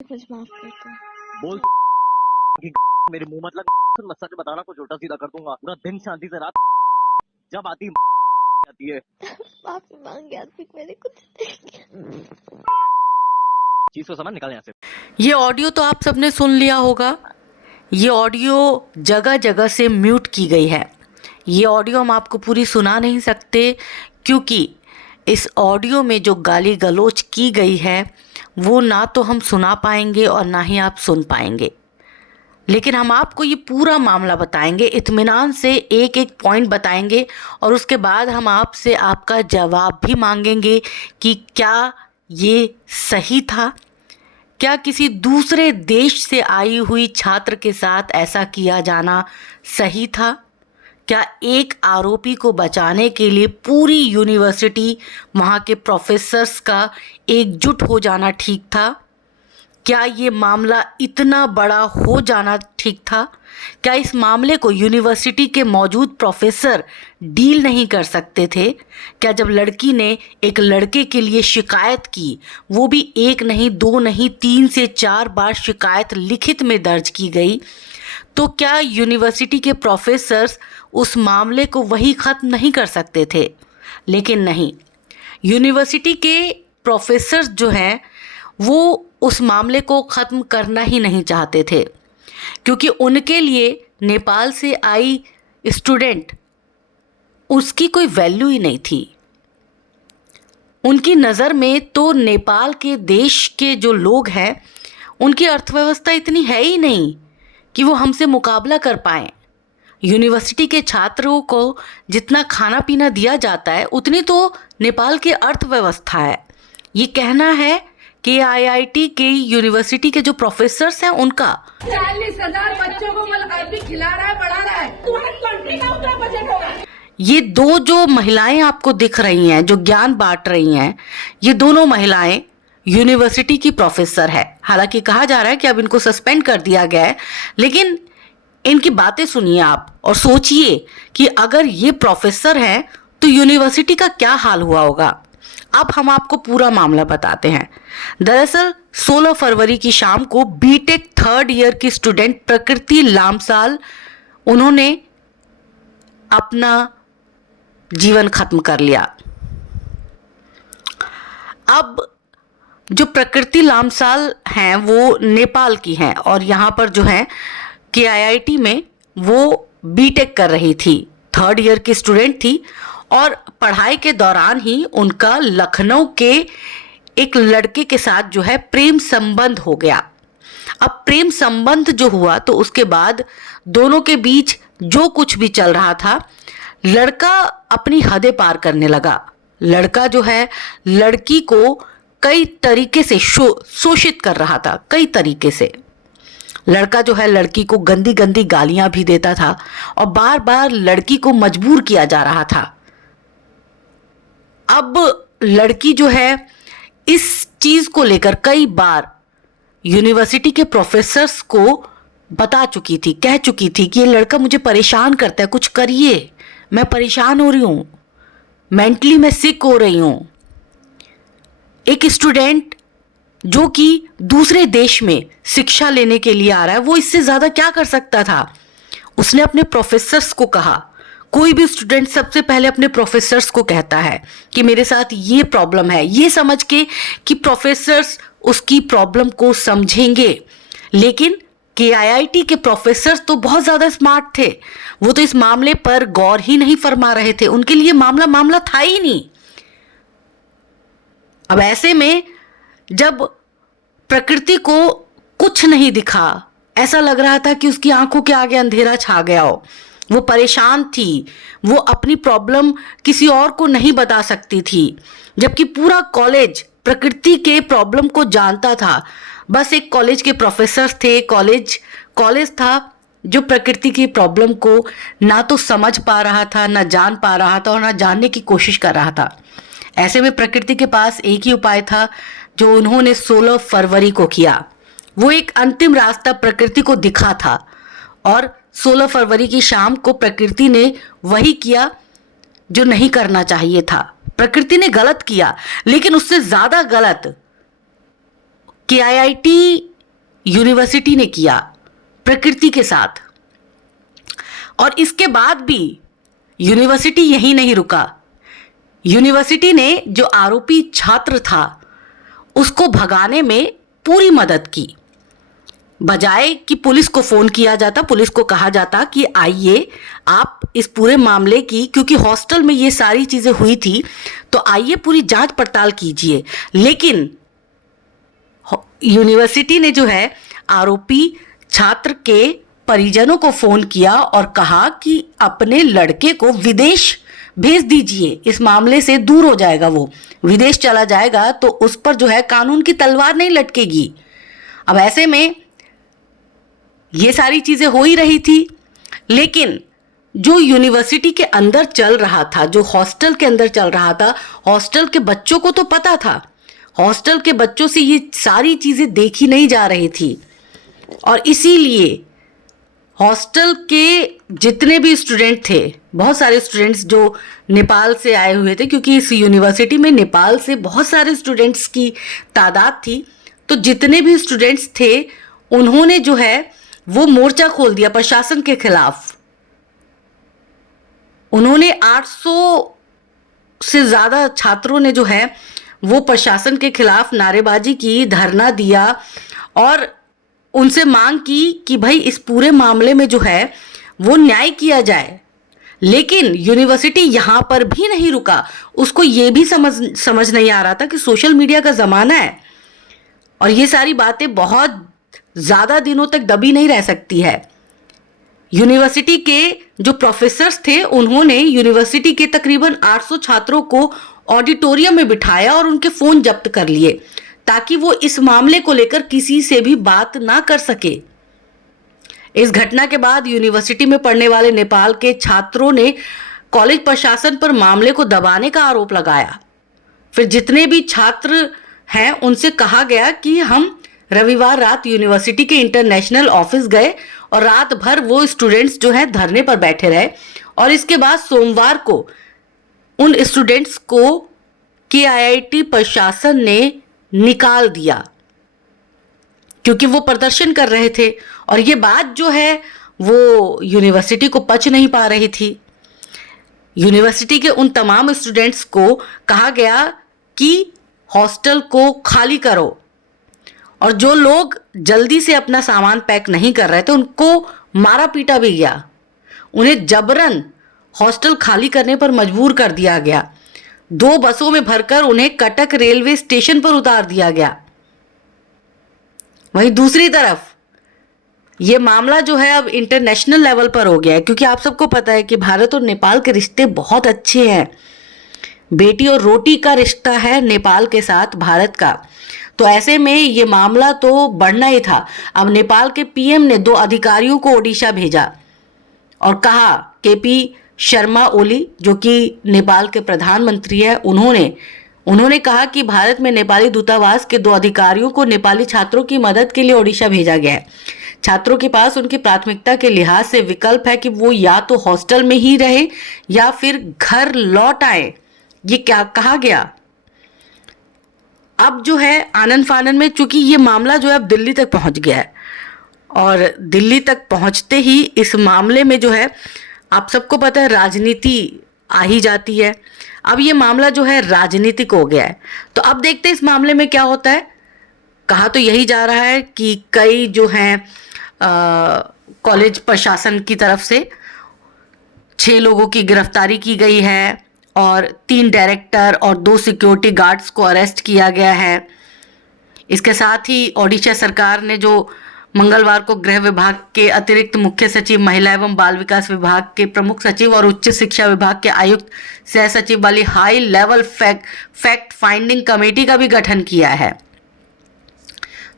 मुझे माफ कर दो। बोल कि मेरे मुंह मत लग, मैं सच बताना कुछ उल्टा सीधा कर दूंगा। पूरा दिन शांति से रात जब आती आती है। माफी मांग गया फिर मेरे को चीज को समझ निकाल यहाँ से। ये ऑडियो तो आप सबने सुन लिया होगा। ये ऑडियो जगह जगह से म्यूट की गई है। ये ऑडियो हम आपको पूरी सुना नहीं सकते क्योंकि इस ऑडियो में जो गाली गलौज की गई है वो ना तो हम सुना पाएंगे और ना ही आप सुन पाएंगे। लेकिन हम आपको ये पूरा मामला बताएंगे, इत्मीनान से एक एक पॉइंट बताएंगे और उसके बाद हम आपसे आपका जवाब भी मांगेंगे कि क्या ये सही था, क्या किसी दूसरे देश से आई हुई छात्र के साथ ऐसा किया जाना सही था, क्या एक आरोपी को बचाने के लिए पूरी यूनिवर्सिटी वहाँ के प्रोफेसर्स का एकजुट हो जाना ठीक था, क्या ये मामला इतना बड़ा हो जाना ठीक था, क्या इस मामले को यूनिवर्सिटी के मौजूद प्रोफेसर डील नहीं कर सकते थे, क्या जब लड़की ने एक लड़के के लिए शिकायत की, वो भी एक नहीं दो नहीं 3 से 4 बार शिकायत लिखित में दर्ज की गई, तो क्या यूनिवर्सिटी के प्रोफेसर्स उस मामले को वही ख़त्म नहीं कर सकते थे? लेकिन नहीं, यूनिवर्सिटी के प्रोफेसर्स जो हैं वो उस मामले को ख़त्म करना ही नहीं चाहते थे क्योंकि उनके लिए नेपाल से आई स्टूडेंट उसकी कोई वैल्यू ही नहीं थी। उनकी नज़र में तो नेपाल के देश के जो लोग हैं उनकी अर्थव्यवस्था इतनी है ही नहीं कि वो हमसे मुकाबला कर पाएँ। यूनिवर्सिटी के छात्रों को जितना खाना पीना दिया जाता है उतनी तो नेपाल की अर्थव्यवस्था है। ये कहना है कि आईआईटी के यूनिवर्सिटी के जो प्रोफेसर्स हैं उनका 40,000 बच्चों को अभी खिला रहा है, पढ़ा रहा है। तुम्हारे कंट्री का उतना बजट होगा। ये दो जो महिलाएं आपको दिख रही हैं जो ज्ञान बांट रही हैं, ये दोनों महिलाएं यूनिवर्सिटी की प्रोफेसर है। हालांकि कहा जा रहा है कि अब इनको सस्पेंड कर दिया गया है, लेकिन इनकी बातें सुनिए आप और सोचिए कि अगर ये प्रोफेसर हैं तो यूनिवर्सिटी का क्या हाल हुआ होगा। अब हम आपको पूरा मामला बताते हैं। दरअसल 16 फरवरी की शाम को बीटेक 3rd ईयर की स्टूडेंट प्रकृति लामसाल उन्होंने अपना जीवन खत्म कर लिया। अब जो प्रकृति लामसाल हैं वो नेपाल की हैं और यहाँ पर जो है कि आईआईटी में वो बीटेक कर रही थी, 3rd ईयर की स्टूडेंट थी और पढ़ाई के दौरान ही उनका लखनऊ के एक लड़के के साथ जो है प्रेम संबंध हो गया। अब प्रेम संबंध जो हुआ तो उसके बाद दोनों के बीच जो कुछ भी चल रहा था, लड़का अपनी हदें पार करने लगा। लड़का जो है लड़की को कई तरीके से शोषित कर रहा था, कई तरीके से। लड़का जो है लड़की को गंदी गंदी गालियां भी देता था और बार बार लड़की को मजबूर किया जा रहा था। अब लड़की जो है इस चीज को लेकर कई बार यूनिवर्सिटी के प्रोफेसर्स को बता चुकी थी, कह चुकी थी कि ये लड़का मुझे परेशान करता है, कुछ करिए, मैं परेशान हो रही हूं, मेंटली मैं सिक हो रही हूं। एक स्टूडेंट जो कि दूसरे देश में शिक्षा लेने के लिए आ रहा है, वो इससे ज्यादा क्या कर सकता था? उसने अपने प्रोफेसर्स को कहा। कोई भी स्टूडेंट सबसे पहले अपने प्रोफेसर्स को कहता है कि मेरे साथ ये प्रॉब्लम है, ये समझ के कि प्रोफेसर्स उसकी प्रॉब्लम को समझेंगे। लेकिन केआईआईटी के प्रोफेसर्स तो बहुत ज़्यादा स्मार्ट थे, वो तो इस मामले पर गौर ही नहीं फरमा रहे थे, उनके लिए मामला था ही नहीं। अब ऐसे में जब प्रकृति को कुछ नहीं दिखा, ऐसा लग रहा था कि उसकी आंखों के आगे अंधेरा छा गया हो, वो परेशान थी, वो अपनी प्रॉब्लम किसी और को नहीं बता सकती थी, जबकि पूरा कॉलेज प्रकृति के प्रॉब्लम को जानता था। बस एक कॉलेज के प्रोफेसर थे, कॉलेज था जो प्रकृति की प्रॉब्लम को ना तो समझ पा रहा था, ना जान पा रहा था और ना जानने की कोशिश कर रहा था। ऐसे में प्रकृति के पास एक ही उपाय था जो उन्होंने 16 फरवरी को किया। वो एक अंतिम रास्ता प्रकृति को दिखा था और 16 फरवरी की शाम को प्रकृति ने वही किया जो नहीं करना चाहिए था। प्रकृति ने गलत किया, लेकिन उससे ज्यादा गलत कि आईआईटी यूनिवर्सिटी ने किया प्रकृति के साथ। और इसके बाद भी यूनिवर्सिटी यहीं नहीं रुका। यूनिवर्सिटी ने जो आरोपी छात्र था उसको भगाने में पूरी मदद की। बजाय कि पुलिस को फोन किया जाता, पुलिस को कहा जाता कि आइए आप इस पूरे मामले की, क्योंकि हॉस्टल में ये सारी चीजें हुई थी, तो आइए पूरी जांच पड़ताल कीजिए। लेकिन यूनिवर्सिटी ने जो है आरोपी छात्र के परिजनों को फोन किया और कहा कि अपने लड़के को विदेश भेज दीजिए, इस मामले से दूर हो जाएगा, वो विदेश चला जाएगा तो उस पर जो है कानून की तलवार नहीं लटकेगी। अब ऐसे में ये सारी चीजें हो ही रही थी, लेकिन जो यूनिवर्सिटी के अंदर चल रहा था, जो हॉस्टल के अंदर चल रहा था, हॉस्टल के बच्चों को तो पता था, हॉस्टल के बच्चों से ये सारी चीजें देखी नहीं जा रही थी। और इसीलिए हॉस्टल के जितने भी स्टूडेंट थे, बहुत सारे स्टूडेंट्स जो नेपाल से आए हुए थे, क्योंकि इस यूनिवर्सिटी में नेपाल से बहुत सारे स्टूडेंट्स की तादाद थी, तो जितने भी स्टूडेंट्स थे उन्होंने जो है वो मोर्चा खोल दिया प्रशासन के खिलाफ। उन्होंने 800 से ज्यादा छात्रों ने जो है वो प्रशासन के खिलाफ नारेबाजी की, धरना दिया और उनसे मांग की कि भाई इस पूरे मामले में जो है वो न्याय किया जाए। लेकिन यूनिवर्सिटी यहां पर भी नहीं रुका। उसको ये भी समझ नहीं आ रहा था कि सोशल मीडिया का जमाना है और ये सारी बातें बहुत ज्यादा दिनों तक दबी नहीं रह सकती है। यूनिवर्सिटी के जो प्रोफेसर्स थे उन्होंने यूनिवर्सिटी के तकरीबन 800 छात्रों को ऑडिटोरियम में बिठाया और उनके फोन जब्त कर लिए ताकि वो इस मामले को लेकर किसी से भी बात ना कर सके। इस घटना के बाद यूनिवर्सिटी में पढ़ने वाले नेपाल के छात्रों ने कॉलेज प्रशासन पर मामले को दबाने का आरोप लगाया। फिर जितने भी छात्र हैं उनसे कहा गया कि हम रविवार रात यूनिवर्सिटी के इंटरनेशनल ऑफिस गए और रात भर वो स्टूडेंट्स जो है धरने पर बैठे रहे और इसके बाद सोमवार को उन स्टूडेंट्स को आईआईटी प्रशासन ने निकाल दिया क्योंकि वो प्रदर्शन कर रहे थे और ये बात जो है वो यूनिवर्सिटी को पच नहीं पा रही थी। यूनिवर्सिटी के उन तमाम स्टूडेंट्स को कहा गया कि हॉस्टल को खाली करो और जो लोग जल्दी से अपना सामान पैक नहीं कर रहे थे उनको मारा पीटा भी गया। उन्हें जबरन हॉस्टल खाली करने पर मजबूर कर दिया गया। 2 बसों में भरकर उन्हें कटक रेलवे स्टेशन पर उतार दिया गया। वहीं दूसरी तरफ ये मामला जो है अब इंटरनेशनल लेवल पर हो गया है क्योंकि आप सबको पता है कि भारत और नेपाल के रिश्ते बहुत अच्छे हैं। बेटी और रोटी का रिश्ता है नेपाल के साथ भारत का। तो ऐसे में ये मामला तो बढ़ना ही था। अब नेपाल के पीएम ने 2 अधिकारियों को ओडिशा भेजा और कहा, केपी शर्मा ओली जो कि नेपाल के प्रधानमंत्री है, उन्होंने कहा कि भारत में नेपाली दूतावास के 2 अधिकारियों को नेपाली छात्रों की मदद के लिए ओडिशा भेजा गया है। छात्रों के पास उनकी प्राथमिकता के लिहाज से विकल्प है कि वो या तो हॉस्टल में ही रहे या फिर घर लौट आए। ये क्या कहा गया। अब जो है आनन फानन में चूंकि ये मामला जो है अब दिल्ली तक पहुंच गया है और दिल्ली तक पहुंचते ही इस मामले में जो है आप सबको पता है राजनीति आ ही जाती है। अब ये मामला जो है राजनीतिक हो गया है। तो अब देखते हैं इस मामले में क्या होता है। कहा तो यही जा रहा है कि कई जो हैं कॉलेज प्रशासन की तरफ से 6 लोगों की गिरफ्तारी की गई है और 3 डायरेक्टर और 2 सिक्योरिटी गार्ड्स को अरेस्ट किया गया है। इसके साथ ही ओडिशा सरकार ने जो मंगलवार को गृह विभाग के अतिरिक्त मुख्य सचिव, महिला एवं बाल विकास विभाग के प्रमुख सचिव और उच्च शिक्षा विभाग के आयुक्त सह सचिव वाली high level fact finding committee का भी गठन किया है।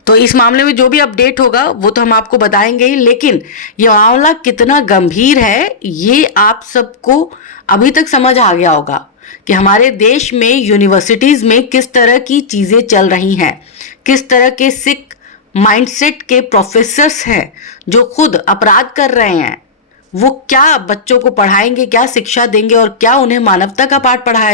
तो इस मामले में जो भी अपडेट होगा वो तो हम आपको बताएंगे ही, लेकिन ये मामला कितना गंभीर है ये आप सबको अभी तक समझ आ गया होगा कि हमारे देश में यूनिवर्सिटीज में किस तरह की चीजें चल रही हैं, किस तरह के सिख माइंडसेट के प्रोफेसर्स हैं जो खुद अपराध कर रहे हैं। वो क्या बच्चों को पढ़ाएंगे, क्या शिक्षा देंगे और क्या उन्हें मानवता का पाठ पढ़ाया